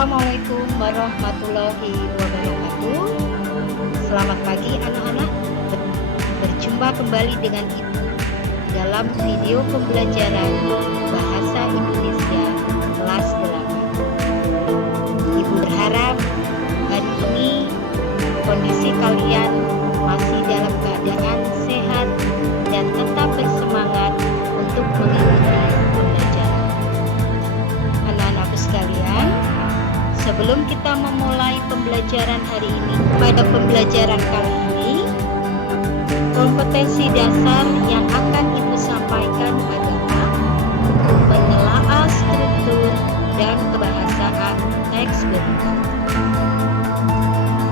Assalamualaikum warahmatullahi wabarakatuh. Selamat pagi anak-anak. Berjumpa kembali dengan Ibu dalam video pembelajaran Bahasa Indonesia kelas 8. Ibu berharap hari ini kondisi kalian masih dalam keadaan sehat dan tetap bersemangat untuk mengikuti pembelajaran. Anak-anakku sekalian, sebelum kita memulai pembelajaran hari ini, pada pembelajaran kali ini, kompetensi dasar yang akan Ibu sampaikan adalah menelaah struktur dan kebahasaan teks berita.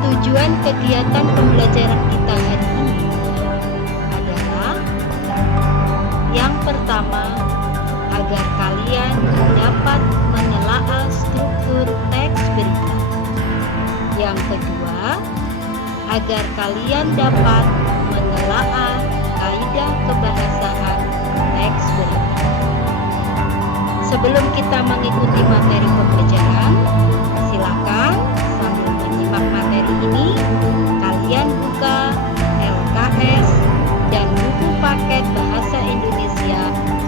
Tujuan kegiatan pembelajaran kita hari ini adalah yang pertama, agar kalian dapat menelaah struktur teks berita. Yang kedua, agar kalian dapat menelaah kaidah kebahasaan teks berita. Sebelum kita mengikuti materi pembelajaran, silakan sambil menyimak materi ini, kalian buka LKS dan buku paket Bahasa Indonesia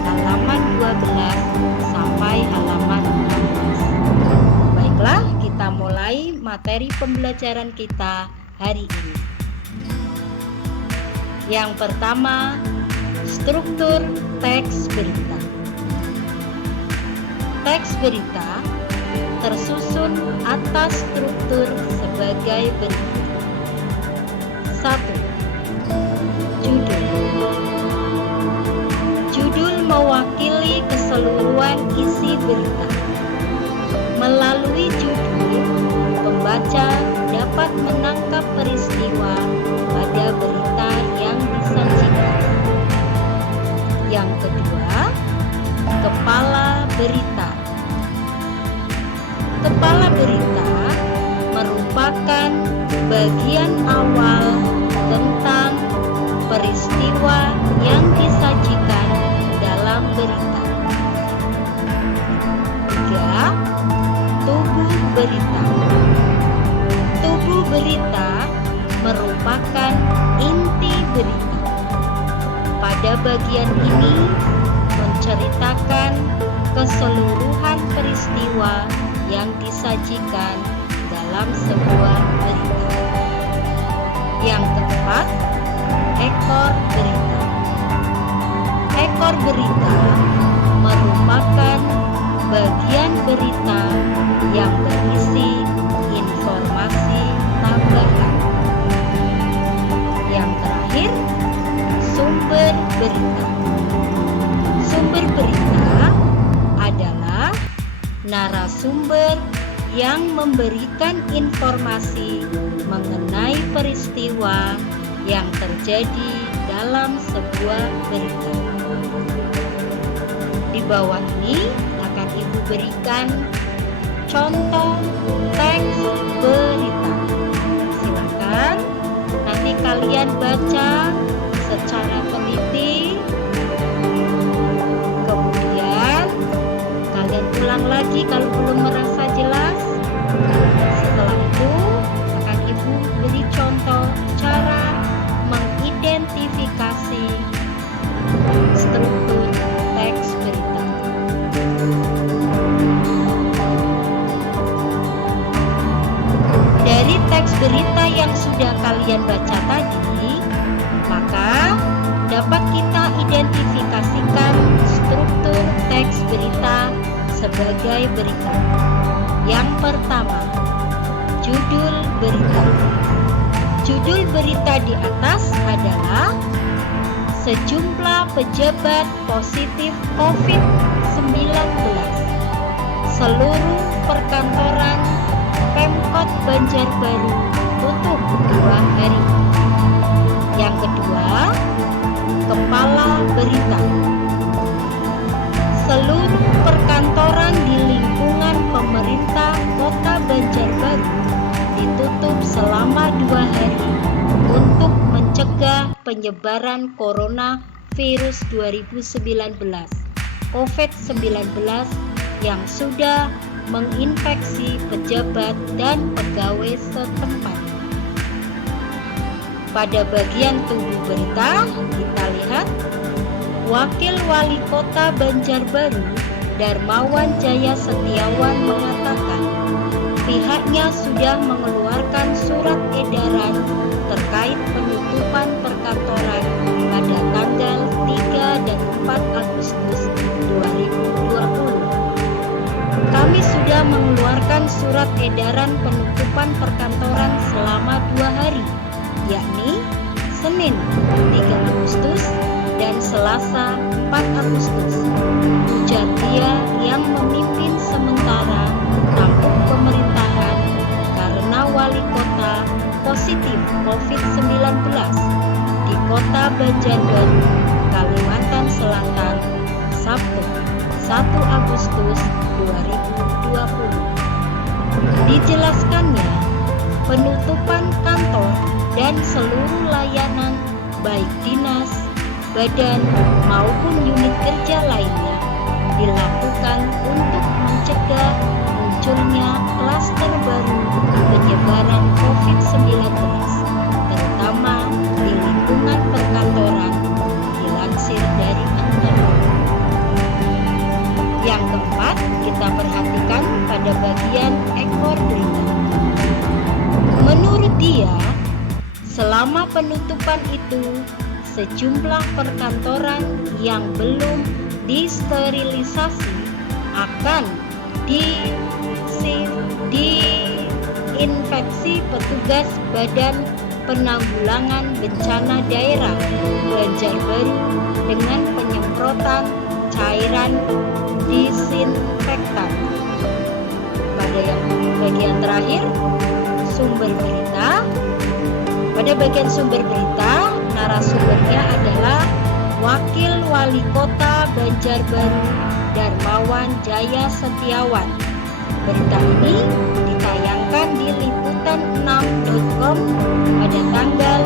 halaman 12 sampai halaman 16. Baiklah, kita mulai materi pembelajaran kita hari ini. Yang pertama, struktur teks berita. Teks berita tersusun atas struktur sebagai berikut. 1. Judul. Judul mewakili keseluruhan isi berita. Melalui judul, pembaca dapat menangkap peristiwa pada berita yang disajikan. Yang kedua, kepala berita. Kepala berita merupakan bagian awal tentang peristiwa yang disajikan dalam berita. 3. Tubuh berita. Tubuh berita merupakan inti berita. Pada bagian ini menceritakan keseluruhan peristiwa yang disajikan dalam sebuah berita. Yang keempat, ekor berita. Ekor berita merupakan bagian berita yang berisi informasi tambahan. Yang terakhir, sumber berita. Sumber berita adalah narasumber yang memberikan informasi mengenai peristiwa yang terjadi dalam sebuah berita. Di bawah ini akan Ibu berikan contoh teks berita. Silakan nanti kalian baca secara teliti, kemudian kalian ulang lagi kalau belum merasa jelas. Setelah itu akan Ibu beri contoh cara mengidentifikasi struktur teks berita. Dari teks berita yang sudah kalian baca tadi, maka dapat kita identifikasikan struktur teks berita sebagai berikut. Yang pertama, judul berita. Judul berita di atas adalah sejumlah pejabat positif COVID-19. Seluruh perkantoran Pemkot Banjarbaru tutup 2 hari. Yang kedua, kepala berita. Seluruh perkantoran di lingkungan pemerintah Kota Banjarbaru ditutup selama 2 hari untuk mencegah penyebaran coronavirus 2019 COVID-19 yang sudah menginfeksi pejabat dan pegawai setempat. Pada bagian tubuh berita kita lihat Wakil Wali Kota Banjarbaru Darmawan Jaya Setiawan mengatakan pihaknya sudah mengeluarkan surat edaran terkait penutupan perkantoran pada tanggal 3 dan 4 Agustus 2020. Kami sudah mengeluarkan surat edaran penutupan perkantoran selama 2 hari, yakni Senin 3 Agustus dan Selasa 4 Agustus. Ujar dia yang memimpin sementara tampuk pemerintahan karena wali kota positif COVID-19 di kota Banjarbaru, Kalimantan Selatan, Sabtu 1 Agustus 2020. Dijelaskannya, penutupan kantor dan seluruh layanan baik dinas, badan maupun unit kerja lainnya dilakukan untuk mencegah munculnya klaster baru penyebaran COVID-19, terutama di lingkungan perkantoran, dilansir dari Antara. Yang keempat, kita perhatikan pada bagian ekor berita. Menurut dia, selama penutupan itu, sejumlah perkantoran yang belum disterilisasi akan diinfeksi petugas Badan Penanggulangan Bencana Daerah Banjarbaru dengan penyemprotan cairan disinfektan. Pada yang bagian terakhir, sumber berita. Pada bagian sumber berita, narasumbernya adalah Wakil Wali Kota Banjarbaru Darmawan Jaya Setiawan. Berita ini ditayangkan di liputan6.com pada tanggal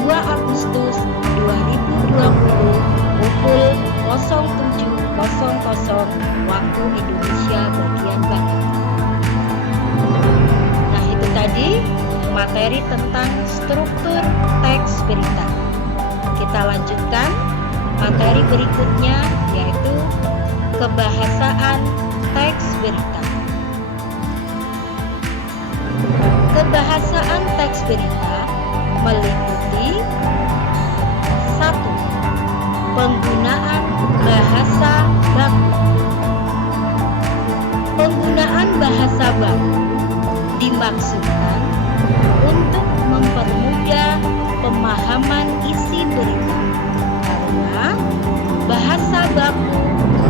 2 Agustus 2020 pukul 07.00 waktu Indonesia bagian Barat. Nah, itu tadi materi tentang struktur teks berita. Kita lanjutkan materi berikutnya, yaitu kebahasaan teks berita. Kebahasaan teks berita meliputi 1. Penggunaan bahasa baku. Penggunaan bahasa baku dimaksudkan untuk mempermudah pemahaman isi berita, karena bahasa baku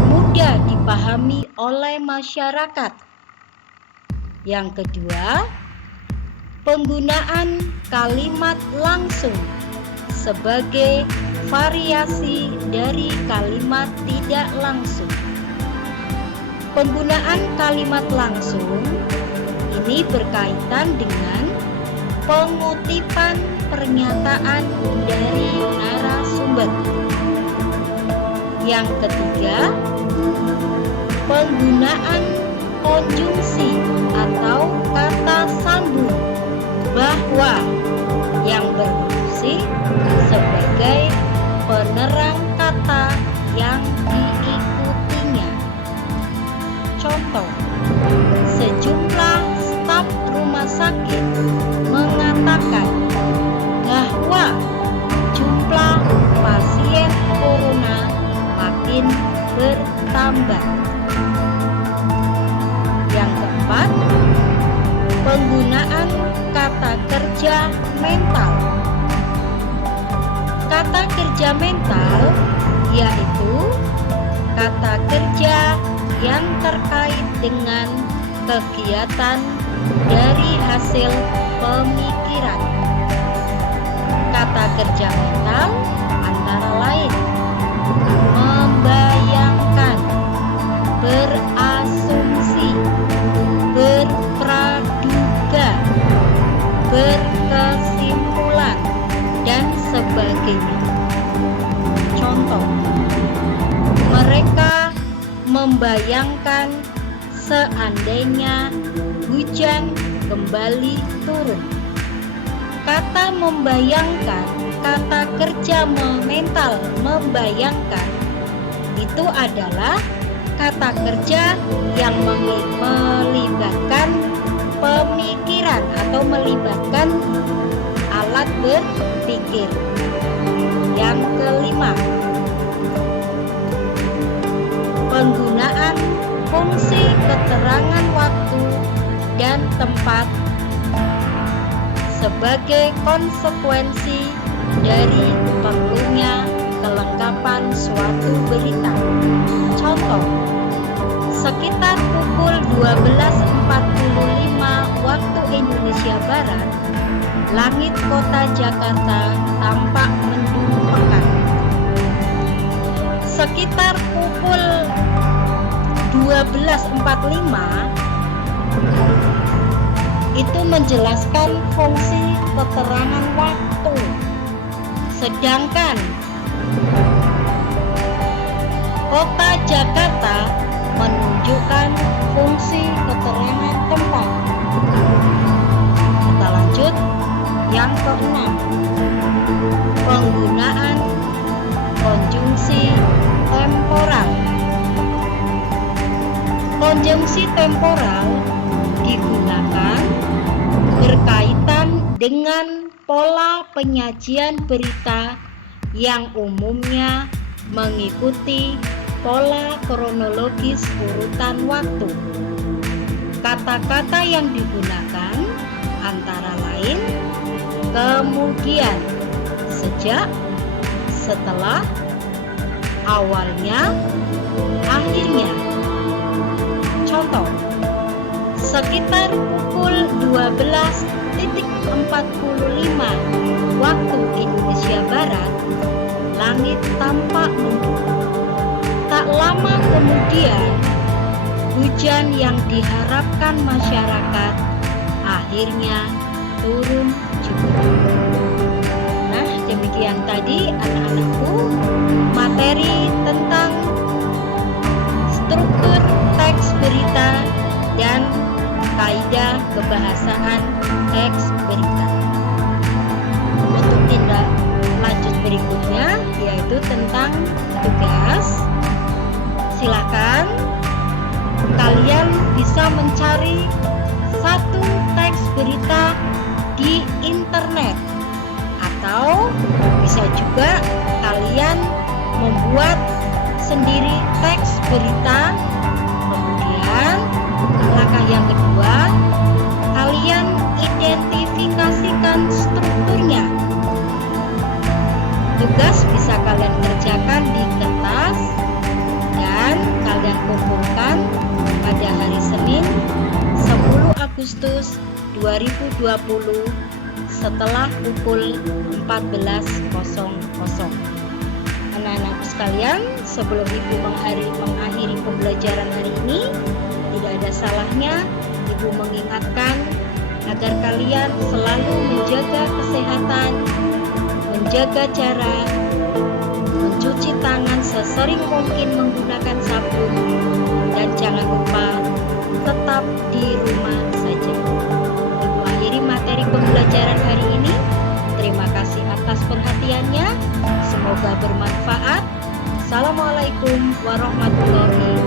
mudah dipahami oleh masyarakat. Yang kedua, penggunaan kalimat langsung sebagai variasi dari kalimat tidak langsung. Penggunaan kalimat langsung ini berkaitan dengan pengutipan pernyataan dari narasumber. Yang ketiga, penggunaan konjungsi atau kata sambung bahwa yang berfungsi sebagai penerang kata yang diikutinya. Contoh, sejumlah staf rumah sakit mengatakan bahwa jumlah pasien corona makin bertambah. Yang keempat, penggunaan kata kerja mental. Kata kerja mental yaitu kata kerja yang terkait dengan kegiatan dari hasil pemikiran. Kata kerja mental antara lain membayangkan, berasumsi, berpraduga, berkesimpulan, dan sebagainya. Contoh, mereka membayangkan seandainya hujan kembali turun. Kata membayangkan, kata kerja mental membayangkan itu adalah kata kerja yang melibatkan pemikiran atau melibatkan alat berpikir. Yang kelima, penggunaan fungsi keterangan waktu dan tempat sebagai konsekuensi dari perlunya kelengkapan suatu berita. Contoh, sekitar pukul 12.45 waktu Indonesia Barat, langit kota Jakarta tampak mendung pekat. Sekitar pukul 12.45 itu menjelaskan fungsi keterangan waktu. Sedangkan kota Jakarta menunjukkan fungsi keterangan tempat. Kita lanjut yang keenam, penggunaan konjungsi temporal. Konjungsi temporal digunakan berkaitan dengan pola penyajian berita yang umumnya mengikuti pola kronologis urutan waktu. Kata-kata yang digunakan antara lain kemudian, sejak, setelah, awalnya, akhirnya. Contoh, sekitar pukul 12.45 waktu Indonesia Barat, langit tampak mendung. Tak lama kemudian, hujan yang diharapkan masyarakat akhirnya turun juga. Nah, demikian tadi anak-anakku materi tentang struktur teks berita dan kaidah kebahasaan teks berita. Untuk tindak lanjut berikutnya yaitu tentang tugas. Silakan kalian bisa mencari satu teks berita di internet, atau bisa juga kalian membuat sendiri teks berita. Kemudian langkah yang kedua, kalian identifikasikan strukturnya. Tugas bisa kalian kerjakan di kertas dan kalian kumpulkan pada hari Senin 10 Agustus 2020 setelah pukul 14.00. Anak-anakku sekalian, sebelum Ibu mengakhiri pembelajaran hari ini, tidak ada salahnya Ibu mengingatkan agar kalian selalu menjaga kesehatan, menjaga jarak, mencuci tangan sesering mungkin menggunakan sabun, dan jangan lupa tetap di rumah saja. Ibu akhiri materi pembelajaran hari ini. Terima kasih atas perhatiannya. Semoga bermanfaat. Assalamualaikum warahmatullahi wabarakatuh.